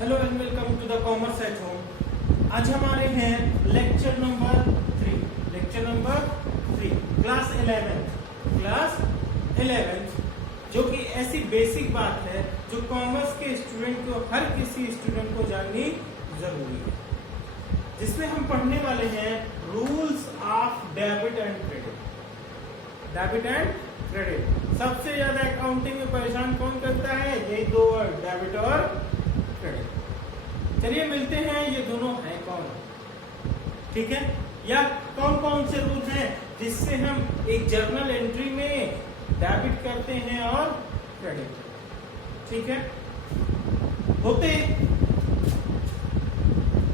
Hello and welcome to the commerce at home. आज हमारे हैं लेक्चर नंबर 3 क्लास 11th जो कि ऐसी बेसिक बात है जो कॉमर्स के स्टूडेंट को, हर किसी स्टूडेंट को जाननी जरूरी है, जिसमें हम पढ़ने वाले हैं rules of debit and credit. सबसे ज्यादा अकाउंटिंग में परेशान कौन करता है? यही दो वर्ड, डेबिट और क्रेडिट। चलिए मिलते हैं ये दोनों हैं कौन, ठीक है, या कौन कौन से रूल हैं जिससे हम एक जर्नल एंट्री में डेबिट करते हैं और क्रेडिट, ठीक है। होते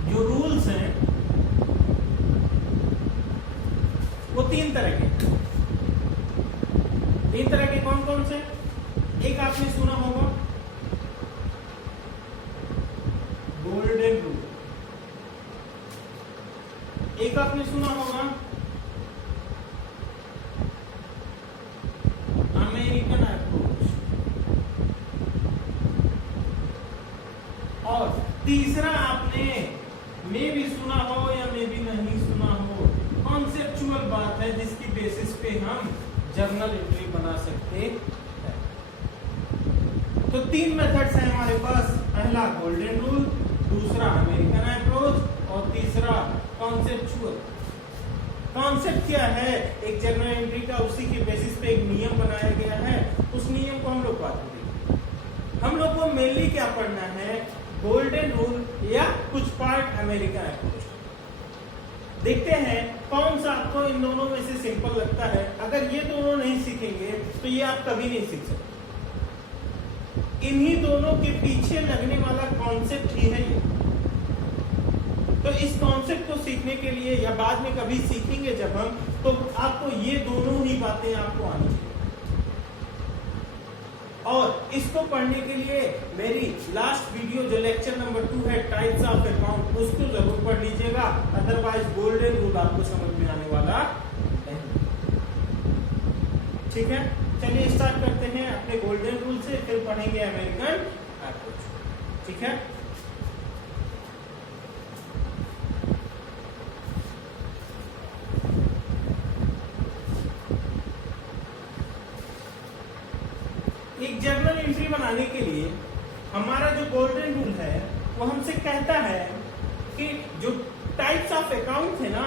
जो रूल्स हैं वो तीन तरह के कौन कौन से? एक आपने सुना होगा गोल्डन रूल, एक आपने सुना होगा अमेरिकन अप्रोच, और तीसरा आपने मे भी सुना हो या मे भी नहीं सुना हो, कॉन्सेप्चुअल बात है जिसकी बेसिस पे हम जर्नल एंट्री बना सकते हैं। तो तीन मेथड्स हैं हमारे पास, पहला गोल्डन रूल, दूसरा अमेरिकन अप्रोच और तीसरा कॉन्सेप्चुअल। कॉन्सेप्ट क्या है? एक जर्नल एंट्री का उसी के बेसिस पे एक नियम बनाया गया है, उस नियम को हम लोग बात करेंगे। हम लोग को मेनली क्या पढ़ना है? गोल्डन रूल या कुछ पार्ट अमेरिकन अप्रोच। देखते हैं कौन सा आपको इन दोनों में से सिंपल लगता है। अगर ये दोनों नहीं सीखेंगे तो ये आप कभी नहीं सीख सकते। इन्हीं दोनों के पीछे लगने वाला कॉन्सेप्ट ही है ये। तो इस कॉन्सेप्ट को सीखने के लिए या बाद में कभी सीखेंगे जब हम, तो आपको ये दोनों ही बातें आपको आनी चाहिए। और इसको पढ़ने के लिए मेरी लास्ट वीडियो जो लेक्चर नंबर 2 है, टाइप्स ऑफ अकाउंट, उसको जरूर पढ़ लीजिएगा, अदरवाइज गोल्डन रूल आपको समझ में आने वाला नहीं। ठीक है, चलिए स्टार्ट करते हैं अपने गोल्डन रूल से, फिर पढ़ेंगे अमेरिकन अप्रोच, ठीक है। एक जर्नल एंट्री बनाने के लिए हमारा जो गोल्डन रूल है वो हमसे कहता है कि जो टाइप्स ऑफ अकाउंट है ना,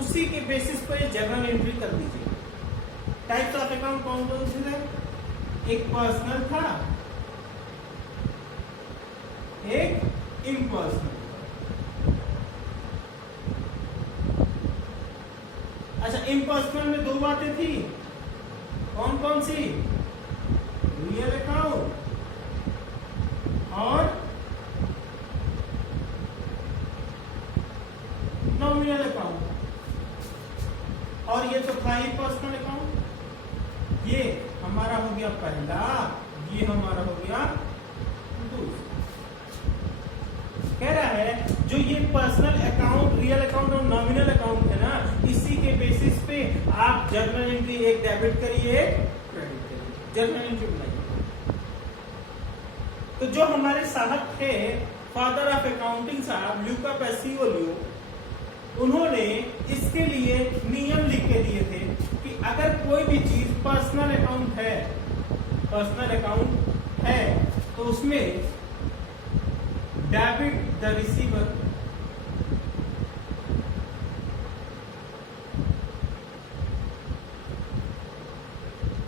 उसी के बेसिस पर जर्नल एंट्री कर दीजिए। टाइप्स ऑफ अकाउंट कौन कौन से थे? एक पर्सनल था, एक इम्पर्सनल। अच्छा, इम्पर्सनल में दो बातें थी, कौन कौन सी? रियल अकाउंट और नॉमिनल अकाउंट, और ये तो था ही पर्सनल अकाउंट। ये हमारा हो गया पहला, ये हमारा हो गया दूसरा। कह रहा है जो ये पर्सनल अकाउंट, रियल अकाउंट और नॉमिनल अकाउंट है ना, इसी के बेसिस पे आप जर्नल एंट्री एक डेबिट करिए, क्रेडिट करिए, जर्नल एंट्री बनाइए। तो जो हमारे साहब थे, फादर ऑफ अकाउंटिंग साहब, ल्यूका पैसिओली, उन्होंने इसके लिए नियम लिख के दिए थे कि अगर कोई भी चीज पर्सनल अकाउंट है तो उसमें डेबिट द रिसीवर,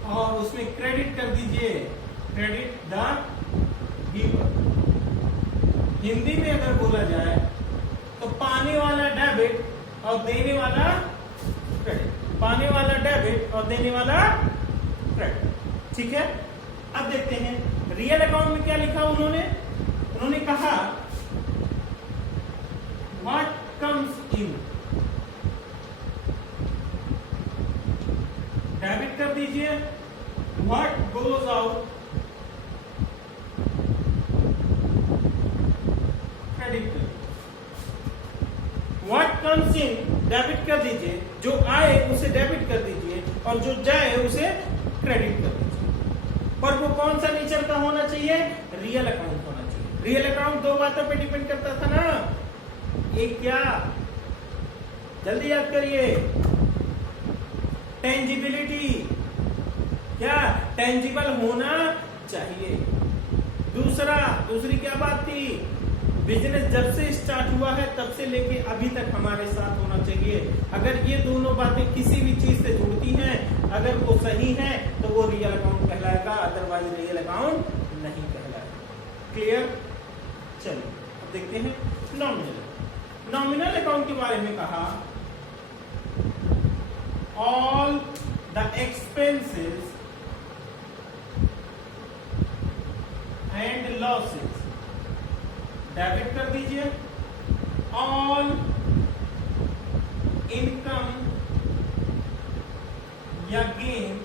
और उसमें क्रेडिट कर दीजिए, क्रेडिट द गिवर। हिंदी में अगर बोला जाए तो पाने वाला डेबिट और देने वाला क्रेडिट, पाने वाला डेबिट और देने वाला क्रेडिट, ठीक है। अब देखते हैं रियल अकाउंट में क्या लिखा उन्होंने कहा व्हाट कम्स इन, डेबिट कर दीजिए, व्हाट गोज आउट, क्रेडिट कर, व्हाट कम्स इन डेबिट कर दीजिए, जो आए उसे डेबिट कर दीजिए और जो जाए उसे क्रेडिट कर दीजिए। पर वो कौन सा नेचर का होना चाहिए? रियल अकाउंट होना चाहिए। रियल अकाउंट दो बातों पे डिपेंड करता था ना, एक क्या, जल्दी याद करिए, टेंजिबिलिटी, क्या टेंजिबल होना चाहिए। दूसरी क्या बात थी, बिजनेस जब से स्टार्ट हुआ है तब से लेके अभी तक हमारे साथ होना चाहिए। अगर ये दोनों बातें किसी भी चीज से जुड़ती हैं, अगर वो सही है तो वो रियल अकाउंट कहलाएगा, अदरवाइज रियल अकाउंट नहीं कहलाएगा। क्लियर? चलिए अब देखते हैं नॉमिनल अकाउंट के बारे में कहा, all the expenses and losses debit कर दीजिए, ऑल इनकम या गेन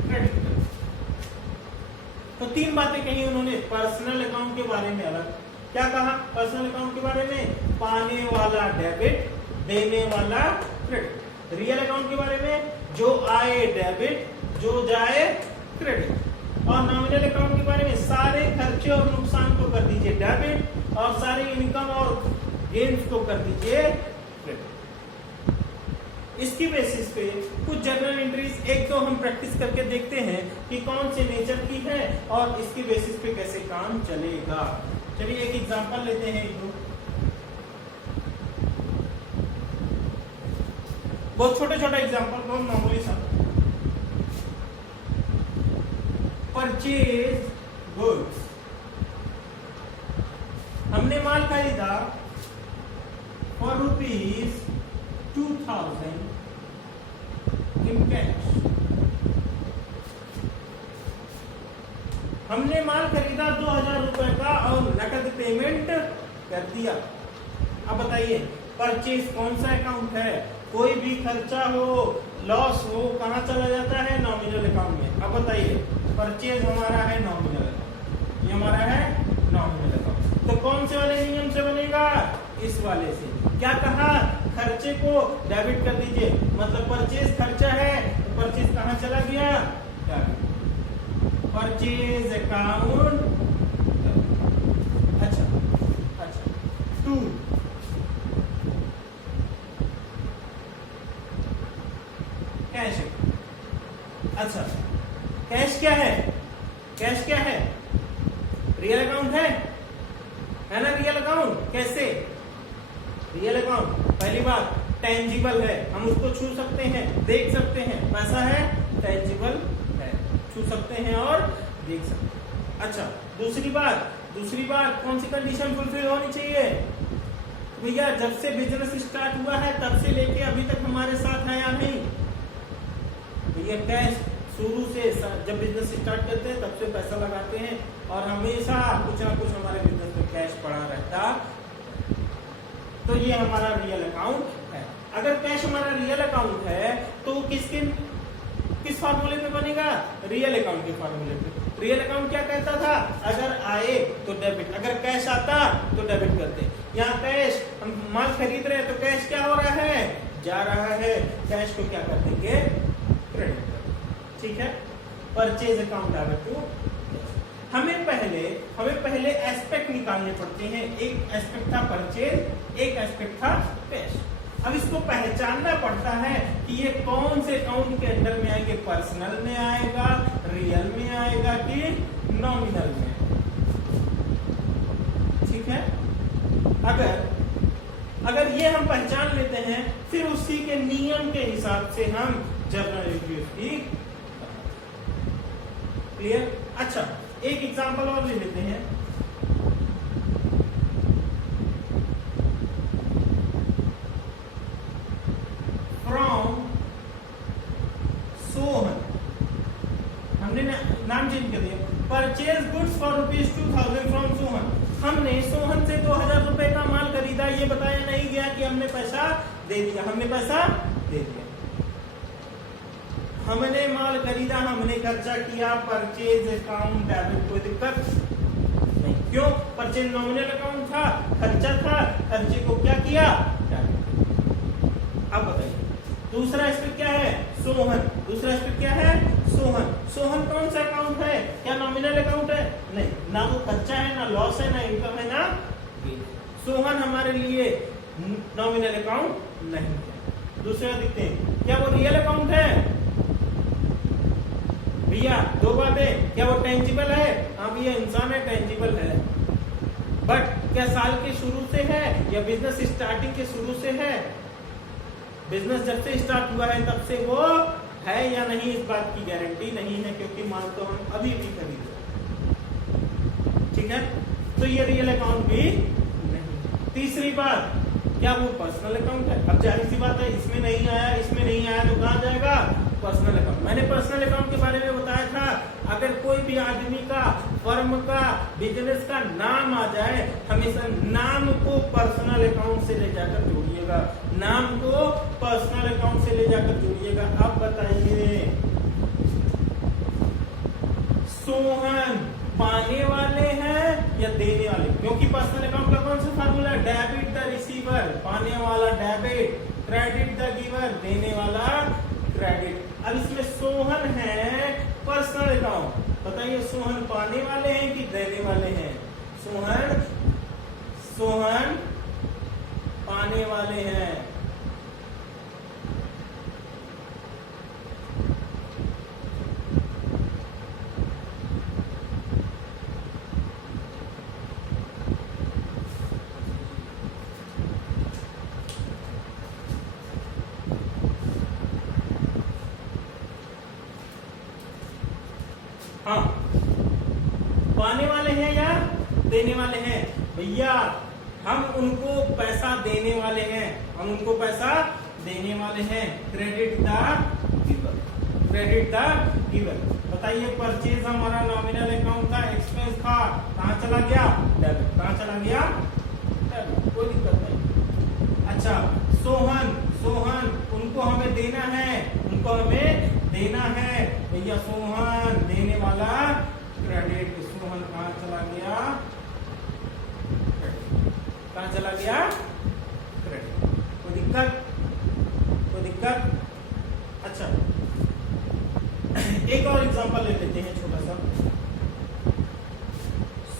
क्रेडिट कर। तो तीन बातें कही उन्होंने पर्सनल अकाउंट के बारे में। अलग क्या कहा पर्सनल अकाउंट के बारे में, पाने वाला डेबिट, देने वाला क्रेडिट। रियल अकाउंट के बारे में, जो आए डेबिट, जो जाए क्रेडिट। और नॉमिनल अकाउंट के बारे में, सारे खर्चे और नुकसान को कर दीजिए डेबिट, और सारे इनकम और गेन्स को कर दीजिए क्रेडिट। इसकी बेसिस पे कुछ जनरल एंट्रीज एक तो हम प्रैक्टिस करके देखते हैं कि कौन से नेचर की है और इसकी बेसिस पे कैसे काम चलेगा। चलिए एक एग्जांपल लेते हैं, बहुत छोटा छोटा एग्जांपल, बहुत मामूली सा। परचेज गुड्स, हमने माल खरीदा फॉर ₹2000 इन कैश। हमने माल खरीदा 2000 रुपए का और नकद पेमेंट कर दिया। अब बताइए परचेज कौन सा अकाउंट है? कोई भी खर्चा हो, लॉस हो, कहां चला जाता है? नॉमिनल अकाउंट में। अब बताइए परचेज हमारा है नॉमिनल अकाउंट, ये हमारा है नॉमिनल अकाउंट। तो कौन से वाले नियम से बनेगा? इस वाले से। क्या कहा? खर्चे को डेबिट कर दीजिए, मतलब परचेज खर्चा है तो परचेज कहां चला गया? Purchase account. अच्छा, टू कैश। अच्छा कैश क्या है? कैश क्या है? रियल अकाउंट है ना? रियल अकाउंट कैसे? रियल अकाउंट पहली बात टेंजिबल है, हम उसको छू सकते हैं, देख सकते हैं। पैसा है, टेंजिबल है, छू सकते हैं और देख सकते हैं। अच्छा दूसरी बात कौन सी कंडीशन फुलफिल होनी चाहिए? भैया जब से बिजनेस स्टार्ट हुआ है तब से लेके अभी तक हमारे साथ है या नहीं? भैया कैश शुरू से, जब बिजनेस स्टार्ट करते हैं तब से पैसा लगाते हैं और हमेशा कुछ ना कुछ हमारे बिजनेस में कैश पड़ा रहता, तो ये हमारा रियल अकाउंट है। अगर कैश हमारा रियल अकाउंट है तो किस फार्मूले पे बनेगा? रियल अकाउंट के फार्मूले पे। रियल अकाउंट क्या कहता था? अगर आए तो डेबिट, अगर कैश आता तो डेबिट करते। यहाँ कैश, हम माल खरीद रहे हैं तो कैश क्या हो रहा है? जा रहा है, कैश को क्या कर देंगे? क्रेडिट। ठीक है, परचेज अकाउंट डेबिट टू। हमें पहले एस्पेक्ट निकालने पड़ते हैं। एक एस्पेक्ट था परचेज, एक एस्पेक्ट था कैश। अब इसको पहचानना पड़ता है कि ये कौन से अकाउंट के अंडर में आएंगे, पर्सनल में आएगा, रियल में आएगा कि नॉमिनल में। ठीक है, अगर ये हम पहचान लेते हैं फिर उसी के नियम के हिसाब से हम जर्नल एंट्रीज की। क्लियर? अच्छा एक एग्जांपल और ले लेते हैं। फ्रॉम सोहन, हमने नाम चेंज कर दिया, purchase goods for ₹2000 from Sohan. हमने सोहन से 2000 रुपए का माल खरीदा, ये बताया नहीं गया कि हमने पैसा दे दिया। हमने पैसा दे दिया, हमने माल खरीदा, हमने खर्चा किया, परचेज अकाउंट डेबिट, कोई दिक्कत नहीं। क्यों? परचेज नॉमिनल अकाउंट था, खर्चा था, खर्चे को क्या किया? अब बताइए दूसरा एस्पेक्ट क्या है? सोहन। दूसरा एस्पेक्ट क्या है? सोहन। सोहन। सोहन कौन सा अकाउंट है? क्या नॉमिनल अकाउंट है? नहीं, ना वो खर्चा है, ना लॉस है, ना इनकम है, ना गेन। सोहन हमारे लिए नॉमिनल अकाउंट नहीं है। दूसरा देखते हैं, क्या वो रियल अकाउंट है? भैया दो बातें, क्या वो टेंजिबल है? हाँ भैया, इंसान है, टेंजिबल है। बट क्या साल के शुरू से है या बिजनेस स्टार्टिंग के शुरू से है? बिजनेस जब से स्टार्ट हुआ है तब से वो है या नहीं, इस बात की गारंटी नहीं है, क्योंकि माल तो हम अभी भी खरीदे। ठीक है, तो ये रियल अकाउंट भी नहीं। तीसरी बात, क्या वो पर्सनल अकाउंट है? अब जाहिर सी बात है, इसमें नहीं आया, इसमें नहीं आया, तो कहां जाएगा? Personal account. मैंने पर्सनल अकाउंट के बारे में बताया था, अगर कोई भी आदमी का, फर्म का, बिजनेस का नाम आ जाए, हमेशा नाम को पर्सनल अकाउंट से ले जाकर जोड़िएगा, नाम को पर्सनल अकाउंट से ले जाकर जोड़िएगा। अब बताइए, सोहन पाने वाले हैं या देने वाले? क्योंकि पर्सनल अकाउंट का कौन सा फार्मूला? डेबिट द रिसीवर, पाने वाला डेबिट, क्रेडिट द गिवर, देने वाला क्रेडिट। अब इसमें सोहन है पर्सनल अकाउंट, बताइए सोहन पाने वाले हैं कि देने वाले हैं? सोहन पाने वाले हैं। हाँ, पाने वाले हैं या देने वाले हैं? भैया हम उनको पैसा देने वाले हैं, हम उनको पैसा देने वाले हैं। Credit the giver, credit the giver. बताइए, परचेज हमारा नॉमिनल अकाउंट था, एक्सपेंस था, कहां चला गया? डेबिट। कहां चला गया? डेबिट। कोई दिक्कत नहीं। अच्छा, सोहन उनको हमें देना है, उनको हमें देना है। भैया सोहन देने वाला क्रेडिट। सोहन कहां चला गया? कहां चला गया? क्रेडिट। कोई दिक्कत? कोई दिक्कत? अच्छा, एक और एग्जांपल ले लेते हैं छोटा सा।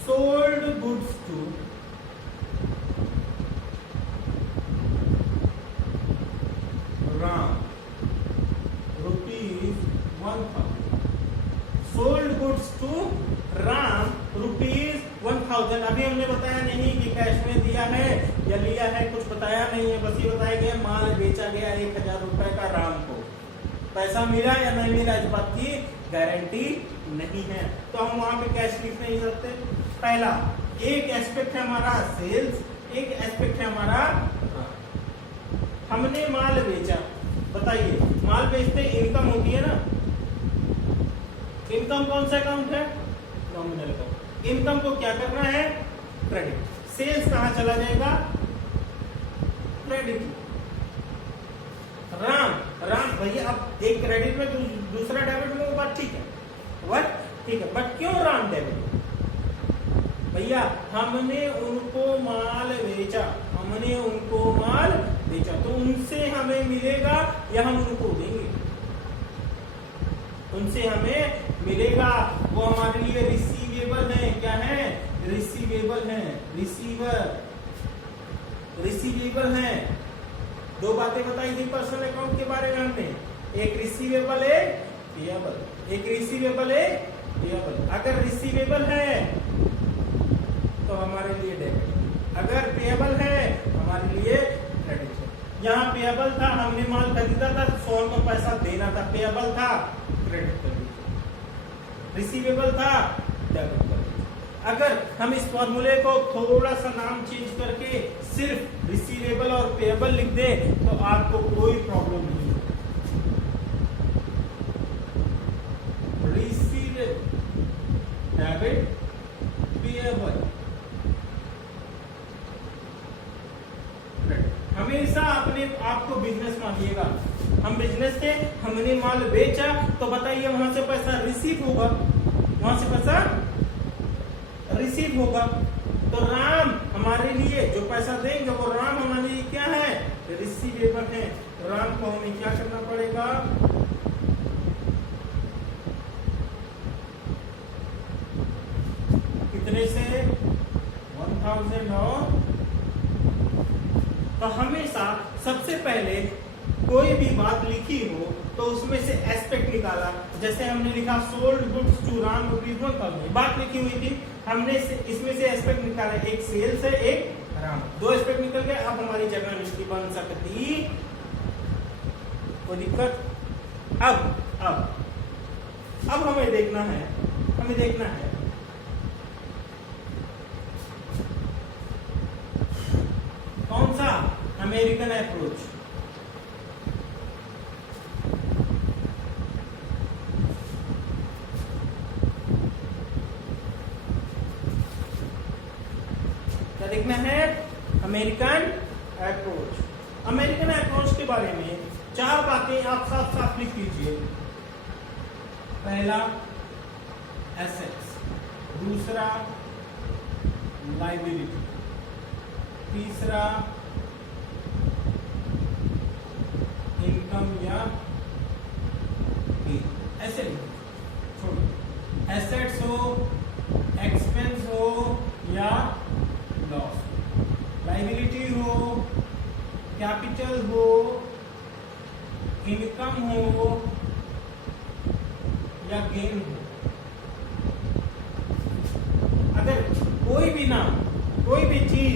Sold goods to Ram ₹1000। Sold goods to Ram ₹1000। अभी हमने बताया नहीं कि कैश में दिया है या लिया है, कुछ बताया नहीं है, बस ये बताया गया माल बेचा गया 1000 रुपए का राम को। पैसा मिला या नहीं मिला, इस बात की गारंटी नहीं है, तो हम वहां पे कैश लिख नहीं सकते। पहला एक एस्पेक्ट है हमारा सेल्स, एक एस्पेक्ट है हमारा हमने माल बेचा। बताइए, माल बेचते इनकम होती है ना? इनकम कौन सा अकाउंट है? Nominal account. इनकम को क्या करना है? क्रेडिट। सेल्स कहां चला जाएगा? क्रेडिट। राम भैया, अब एक क्रेडिट में दूसरा डेबिट में, वो बात ठीक है, वट ठीक है, बट क्यों राम डेबिट? भैया हमने उनको माल बेचा, हमने उनको माल बेचा, तो उनसे हमें मिलेगा या हम उनको देंगे? उनसे हमें मिलेगा, वो हमारे लिए रिसीवेबल है। क्या है? रिसीवेबल है, रिसीवेबल है। दो बातें बताई थी पर्सनल अकाउंट के बारे में हमने, एक रिसीवेबल है, पेएबल। एक रिसीवेबल है, पेएबल। अगर रिसीवेबल है तो हमारे लिए डेबिट, अगर पेएबल है हमारे लिए क्रेडिट है। यहाँ पेएबल था, हमने माल खरीदा था, सोहन को पैसा देना था, पेएबल था, क्रेडिट कर दीजिए। रिसीवेबल था, डेबिट कर दीजिए। अगर हम इस फॉर्मूले को थोड़ा सा नाम चेंज करके सिर्फ रिसीवेबल और पेएबल लिख दे तो आपको कोई प्रॉब्लम नहीं है। रिसीवेबल, डेबिट, पेएबल, हमेशा अपने आप को बिजनेस मानिएगा। हम बिजनेस थे, हमने माल बेचा, तो बताइए वहां से पैसा रिसीव होगा, वहां से पैसा रिसीव होगा। तो राम हमारे लिए जो पैसा देंगे वो राम हमारे लिए क्या है? रिसीवेबल है। तो राम को हमें क्या करना पड़ेगा? कितने से 1000 और तो हमेशा सबसे पहले कोई भी बात लिखी हो तो उसमें से एस्पेक्ट निकाला। जैसे हमने लिखा sold goods to Ram rupees 1000, बात लिखी हुई थी, हमने इसमें से एस्पेक्ट निकाला, एक सेल्स है एक राम, दो एस्पेक्ट निकल गए। अब हमारी जर्नल एंट्री बन सकती कोई दिक्कत। अब हमें देखना है कौन सा अमेरिकन अप्रोच। क्या देखना है? American approach. अमेरिकन अप्रोच के बारे में 4 बातें आप साफ साफ लिख लीजिए। पहला एसेट्स, दूसरा लायबिलिटी, तीसरा इनकम या ऐसे छोड़ो, एसेट्स हो, एक्सपेंस हो या लॉस, लायबिलिटी हो, कैपिटल हो, इनकम हो या गेन हो। अगर कोई भी चीज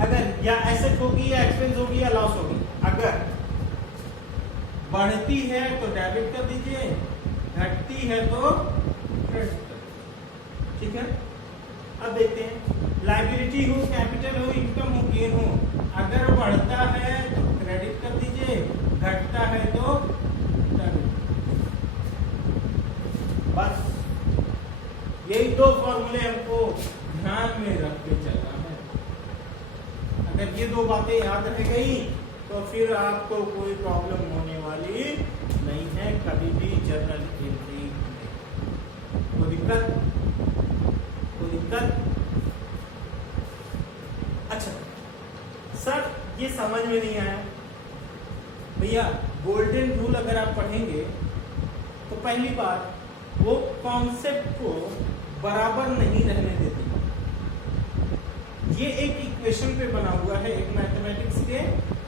अगर या एसेट होगी या एक्सपेंस होगी या लॉस होगी, अगर बढ़ती है तो डेबिट कर दीजिए, घटती है तो क्रेडिट कर दीजिए। ठीक है, अब देखते हैं लायबिलिटी हो, कैपिटल हो, इनकम हो, गेन हो, अगर बढ़ता है तो क्रेडिट कर दीजिए, घटता है तो डेबिट। बस यही 2 फॉर्मूले हमको ध्यान में रख के चलना है। अगर ये 2 बातें याद रह गई तो फिर आपको कोई प्रॉब्लम होने वाली नहीं है कभी भी जर्नल एंट्री में। कोई दिक्कत? अच्छा सर, ये समझ में नहीं आया भैया। गोल्डन रूल अगर आप पढ़ेंगे तो पहली बात, वो कॉन्सेप्ट को बराबर नहीं रहने देती। ये एक इक्वेशन पे बना हुआ है, एक मैथमेटिक्स के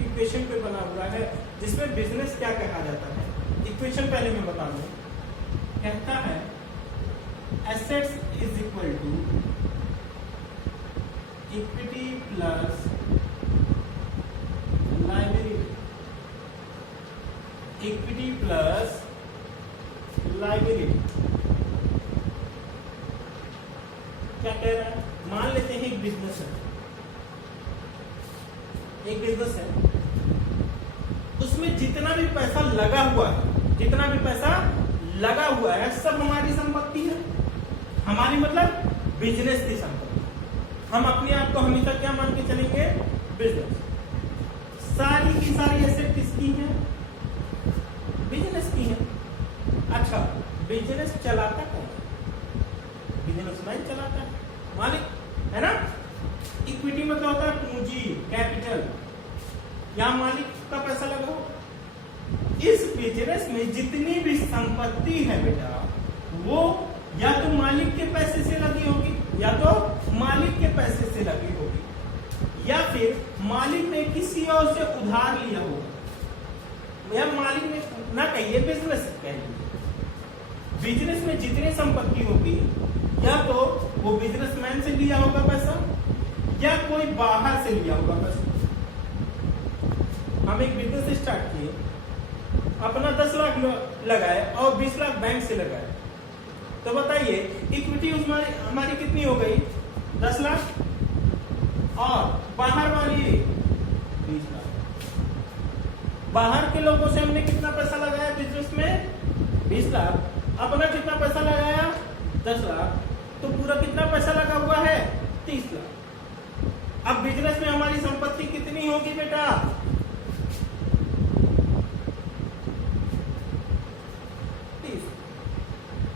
इक्वेशन पे बना हुआ है, जिसमें बिजनेस क्या कहा जाता है। इक्वेशन पहले मैं बता दूं, कहता है assets is equal to equity plus liability, equity plus liability. क्या कह रहा है? मान लेते हैं एक बिजनेस है, उसमें जितना भी पैसा लगा हुआ है सब हमारी संपत्ति है। हमारी मतलब बिजनेस की संपत्ति। हम अपने आप को हमेशा क्या मान के चलेंगे? बिजनेस। सारी की सारी एसेट किसकी है? बिजनेस की है। अच्छा, बिजनेस चलाता कौन? बिजनेसमैन चलाता है, मालिक है ना। इक्विटी मतलब होता है पूंजी, कैपिटल, या मालिक का पैसा लगा हो। इस बिजनेस में जितनी भी संपत्ति है बेटा, वो या तो मालिक के पैसे से लगी होगी, या तो मालिक के पैसे से लगी होगी, या फिर मालिक ने किसी और से उधार लिया होगा, या मालिक ने ना कहिए बिजनेस कहिए। बिजनेस में जितनी संपत्ति होगी, या तो वो बिजनेसमैन से लिया होगा पैसा, या कोई बाहर से लिया होगा पैसा। हम एक बिजनेस स्टार्ट किए, अपना 10 लाख लगाए और 20 लाख बैंक से लगाए, तो बताइए इक्विटी हमारी कितनी हो गई? 10 लाख, और बाहर वाली 20 लाख। बाहर के लोगों से हमने कितना पैसा लगाया बिजनेस में? 20 लाख। अपना कितना पैसा लगाया? 10 लाख। तो पूरा कितना पैसा लगा हुआ है? 30 लाख। अब बिजनेस में हमारी संपत्ति कितनी होगी बेटा?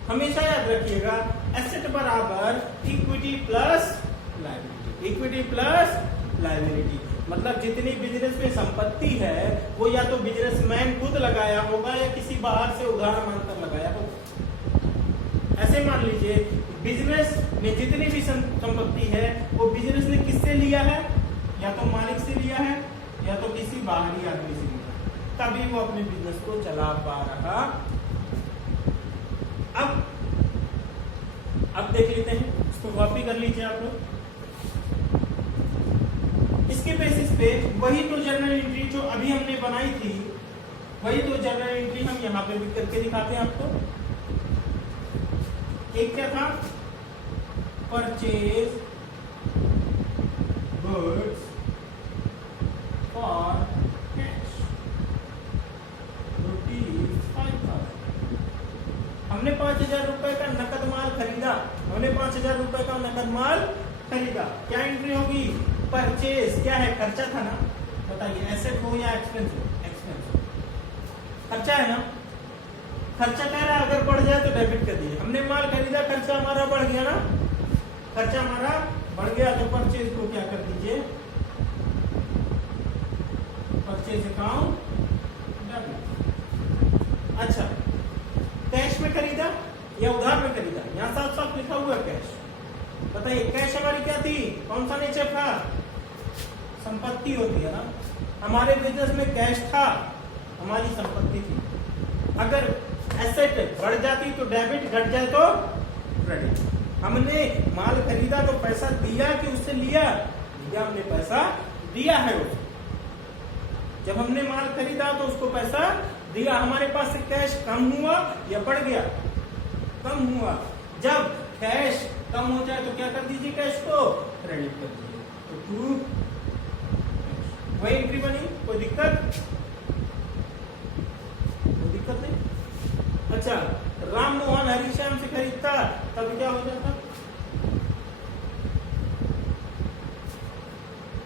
हमेशा याद रखिएगा, एसेट बराबर equity plus liability. Equity plus liability मतलब जितनी बिजनेस में संपत्ति है वो या तो बिजनेसमैन खुद लगाया होगा या किसी बाहर से उधार मांगकर लगाया होगा। ऐसे जैसे मान लीजिए बिजनेस में जितनी भी संपत्ति है वो बिजनेस ने किससे लिया है, या तो मालिक से लिया है या तो किसी बाहरी आदमी से लिया है, तभी वो अपने बिजनेस को चला पा रहा। अब देख लेते हैं, इसको कॉपी कर लीजिए आप लोग। इसके बेसिस पे वही तो जर्नल एंट्री जो अभी हमने बनाई थी, वही तो जर्नल एंट्री हम यहाँ पे भी करके दिखाते हैं आपको। एक क्या था, परचेज गुड्स फॉर कैश ₹5,000। हमने 5,000 रुपए का नकद माल खरीदा, हमने 5,000 रुपए का नकद माल खरीदा। क्या एंट्री होगी, परचेज क्या है, खर्चा था ना, बताइए एसेट हो या एक्सपेंस हो, एक्सपेंस हो, खर्चा है ना, खर्चा कह रहा है अगर बढ़ जाए तो डेबिट कर दीजिए। हमने माल खरीदा, खर्चा हमारा बढ़ गया ना, खर्चा हमारा बढ़ गया तो परचेज को क्या कर दीजिए, परचेज अकाउंट डेबिट। अच्छा, कैश में खरीदा या उधार में खरीदा, यहां साफ साफ लिखा हुआ कैश। बताइए कैश हमारी क्या थी, कौन सा नेचर था, संपत्ति होती है ना, हमारे बिजनेस में कैश था, हमारी संपत्ति थी। अगर एसेट बढ़ जाती तो डेबिट, घट जाए तो क्रेडिट। हमने माल खरीदा तो पैसा दिया कि उससे लिया, दिया, हमने पैसा दिया है उसको। जब हमने माल खरीदा तो उसको पैसा दिया, हमारे पास से कैश कम हुआ या बढ़ गया, कम हुआ। जब कैश कम हो जाए तो क्या कर दीजिए, कैश को क्रेडिट कर दीजिए। तो टू वही एंट्री बनी, कोई दिक्कत, कोई दिक्कत नहीं। अच्छा, राम मोहन हरिश्याम से खरीदता तब क्या हो जाता,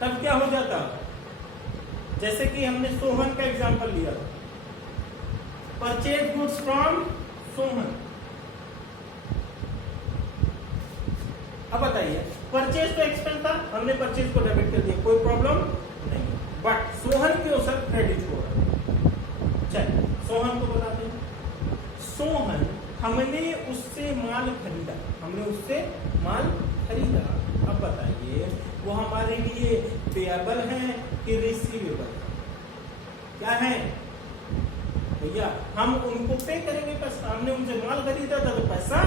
तब क्या हो जाता, जैसे कि हमने सोहन का एग्जांपल लिया, परचेज गुड्स फ्रॉम सोहन। अब बताइए, परचेज तो एक्सपेंस था, हमने परचेज को डेबिट कर दिया, कोई प्रॉब्लम नहीं, बट सोहन क्यों सर क्रेडिट हो रहा है। चलिए सोहन को बताते हैं। सोहन, हमने उससे माल खरीदा, हमने उससे माल खरीदा। अब बताइए वो हमारे लिए पेएबल है कि रिसीवेबल, क्या है भैया, हम उनको पे करेंगे पैसा, हमने उनसे माल खरीदा था तो पैसा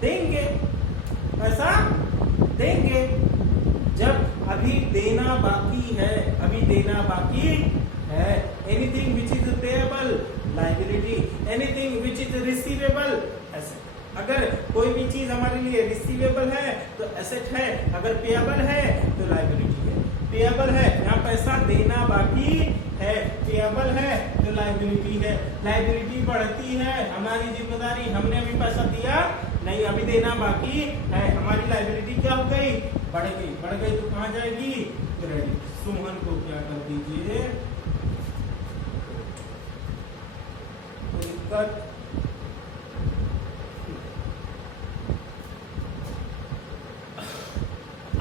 देंगे, पैसा देंगे। जब अभी देना बाकी है, अभी देना बाकी है, anything which is payable liability, anything which is receivable asset. अगर कोई भी चीज हमारे लिए रिसीवेबल है तो एसेट है, अगर पेएबल है तो लायबिलिटी है। पेएबल है, यहाँ पैसा देना बाकी है, पेएबल है तो लायबिलिटी है। लायबिलिटी बढ़ती है, हमारी जिम्मेदारी, हमने अभी पैसा दिया नहीं, अभी देना बाकी है, हमारी लायबिलिटी क्या हो गई, बढ़ गई। बढ़ गई तो कहां जाएगी, क्रेडिट। सोहन को क्या कर दीजिए, दिक्कत।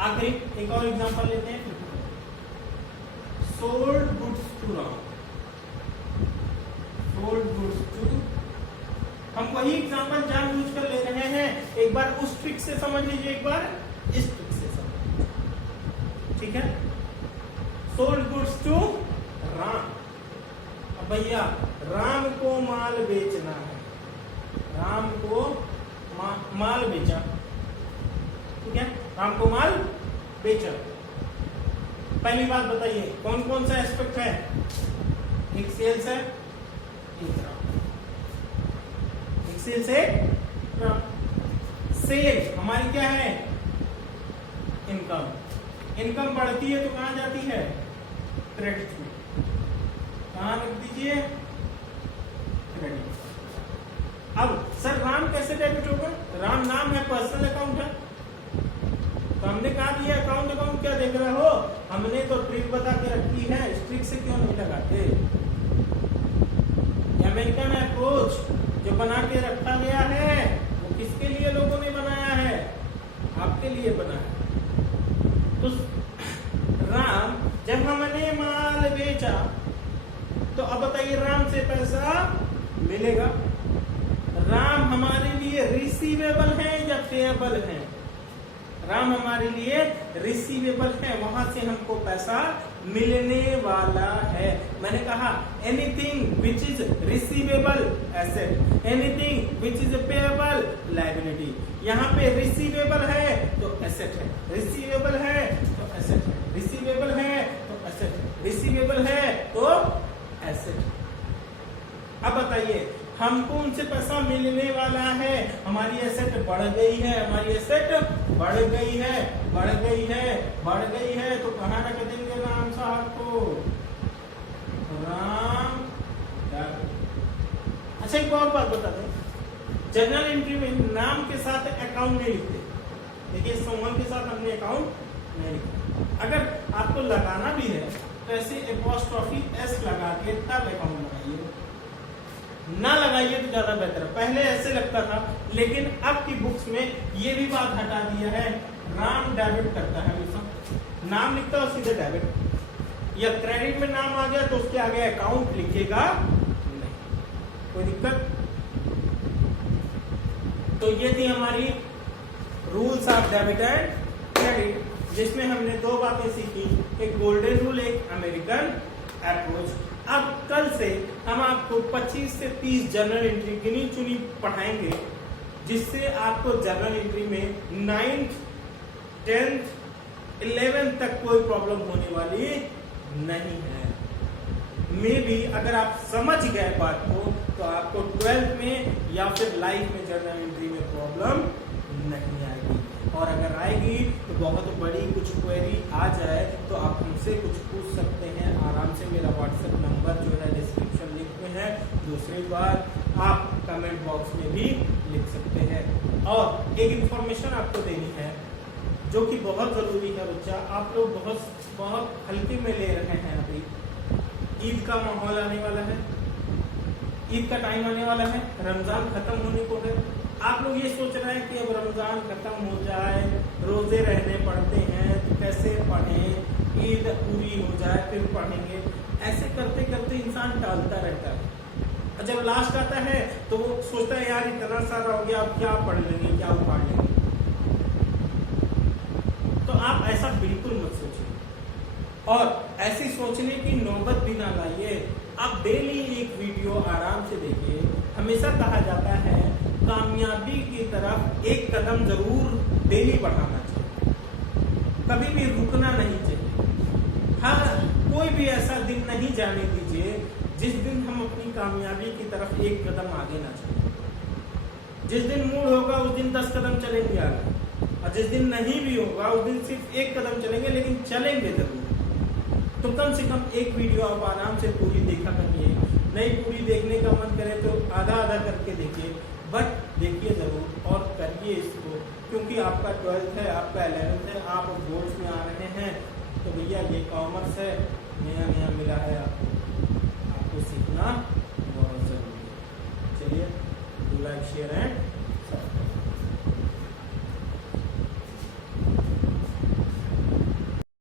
आखिरी एक और एग्जांपल लेते हैं, sold goods to Ram, sold goods to. हम वही एग्जांपल जानबूझ कर ले रहे हैं, एक बार उस ट्रिक से समझ लीजिए, एक बार इस ट्रिक से समझ लीजिए, ठीक है। Sold goods to Ram. अब भैया राम को माल बेचना है, राम को माल बेचा, ठीक है, राम को माल बेचा। पहली बात बताइए कौन कौन सा एस्पेक्ट है, एक सेल्स है, एक राम, एक सेल्स है, राम। सेल हमारी क्या है, इनकम। इनकम बढ़ती है तो कहां जाती है, क्रेडिट में। कहां रख दीजिए, क्रेडिट। अब सर राम कैसे डेबिट होगा, राम नाम है, पर्सनल अकाउंट है, तो हमने कहा दिया अकाउंट अकाउंट क्या देख रहे हो, हमने तो ट्रिक बता के रखी है, इस ट्रिक से क्यों नहीं लगाते। अमेरिकन अप्रोच जो बना के रखा गया है वो किसके लिए लोगों ने बनाया है, आपके लिए बनाया है। तो राम, जब हमने माल बेचा तो अब बताइए राम से पैसा मिलेगा, राम हमारे लिए रिसीवेबल है या पेएबल है? राम हमारे लिए रिसीवेबल है, वहां से हमको पैसा मिलने वाला है। मैंने कहा anything which is receivable asset, anything which is payable liability. यहाँ पे रिसीवेबल है तो एसेट है, रिसीवेबल है तो एसेट है, रिसीवेबल है तो एसेट है, रिसीवेबल है तो एसेट। अब बताइए हमको उनसे पैसा मिलने वाला है, हमारी एसेट बढ़ गई है, हमारी एसेट बढ़ गई है, बढ़ गई है, बढ़ गई है, तो कहाँ रख देंगे राम साहब को? राम। अच्छा एक और बात बता दें, जर्नल एंट्री में नाम के साथ अकाउंट नहीं लिखते। देखिए सोमन के साथ हमने अकाउंट नहीं लिखा। अगर आपको लगाना भी है तो ऐसे एपोस्ट्रोफी एस लगा के तब अकाउंट लगाइए, ना लगाइए तो ज्यादा बेहतर है। पहले ऐसे लगता था, लेकिन अब की बुक्स में ये भी बात हटा दिया है, राम डेबिट करता है हमेशा, नाम लिखता है सीधे डेबिट। या क्रेडिट में नाम आ गया तो उसके आगे अकाउंट लिखेगा नहीं, कोई दिक्कत? तो ये थी हमारी rules of debit and credit, जिसमें हमने दो बातें सीखी, एक गोल्डन रूल, एक अमेरिकन अप्रोच। अब कल से हम आपको 25 से 30 जर्नल एंट्री गिनी चुनी पढ़ाएंगे, जिससे आपको जर्नल एंट्री में 9th, 10th, 11th तक कोई प्रॉब्लम होने वाली नहीं है। मे भी अगर आप समझ गए बात को तो आपको 12th में या फिर लाइफ में जर्नल एंट्री में प्रॉब्लम नहीं आएगी। और अगर आएगी तो बहुत बड़ी कुछ क्वेरी आ जाए तो आप हमसे कुछ पूछ सकते हैं आराम से। मेरा व्हाट्सएप नंबर जो है डिस्क्रिप्शन लिंक में है। दूसरी बात आप कमेंट बॉक्स में भी लिख सकते हैं। और एक इंफॉर्मेशन आपको देनी है जो कि बहुत जरूरी है बच्चा, आप लोग बहुत हल्के में ले रहे हैं। अभी ईद का माहौल आने वाला है, ईद का टाइम आने वाला है, रमजान खत्म होने को है। आप लोग ये सोच रहे हैं कि अब रमजान खत्म हो जाए, रोजे रहने पड़ते हैं तो कैसे पढ़ें, ईद पूरी हो जाए फिर पढ़ेंगे। ऐसे करते करते इंसान टालता रहता है, और जब लास्ट आता है तो वो सोचता है यार इतना सारा हो गया, अब क्या पढ़ लेंगे, क्या उखाड़ लेंगे। तो आप ऐसा बिल्कुल मत सोचिए, और ऐसी सोचने की नौबत भी ना लाइए। आप डेली एक वीडियो आराम से देखिए। हमेशा कहा जाता है कामयाबी की तरफ एक कदम जरूर डेली बढ़ाना चाहिए, कभी भी रुकना नहीं चाहिए। हाँ, कोई भी ऐसा दिन नहीं जाने दीजिए जिस दिन हम अपनी कामयाबी की तरफ एक कदम आगे ना चलें। जिस दिन मूड होगा उस दिन 10 कदम चलेंगे आगे, और जिस दिन नहीं भी होगा उस दिन सिर्फ एक कदम चलेंगे, लेकिन चलेंगे जरूर। तो कम से कम एक वीडियो आप आराम से पूरी देखा करिए। नहीं पूरी देखने का मन करे तो आधा आधा करके देखिए, बट देखिए जरूर और करिए इसको, क्योंकि आपका 12th है, आपका 11th है, आप बोर्ड्स में आ रहे हैं। तो भैया ये कॉमर्स है, नया नया मिला है आपको सीखना बहुत जरूरी है। चलिए, लाइक शेयर एंड